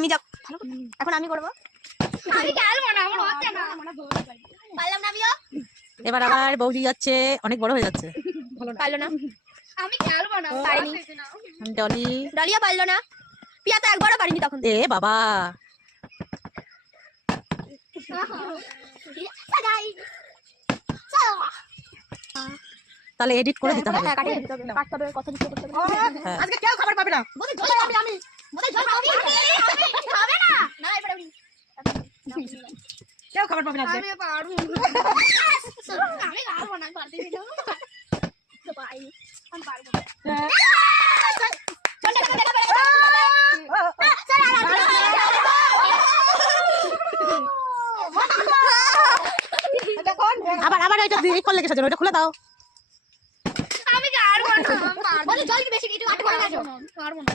আমি যাও এখন আমি করব আমি খেলবো না আমার হচ্ছে না পারলাম না আমিও এবার আবার বৌদি যাচ্ছে অনেক বড় হয়ে যাচ্ছে পারলো না আমি খেলবো না পারিনি ডলি ডলিয়া পারলো না পিয়া তো একবারও পারিনি তখন এ বাবা তাহলে এডিট করে দিতে হবে কাটতে হবে কথা দিতে করতে হবে আজকে কেউ খাবার পাবে না বলে জল খাবি আমি বলে জল খাবি খাবে না না এবারে কেউ খাবার পাবে না আজকে আমি পারবো আমি পারবো না করতে দিই তো ভাই আমি পারবো আবার আবার এটা এই করলে কিসের জন্য ওটা খুলে দাও আমি পারবো না বলে জল কি বেশি একটু আট করে গেছো পারবো না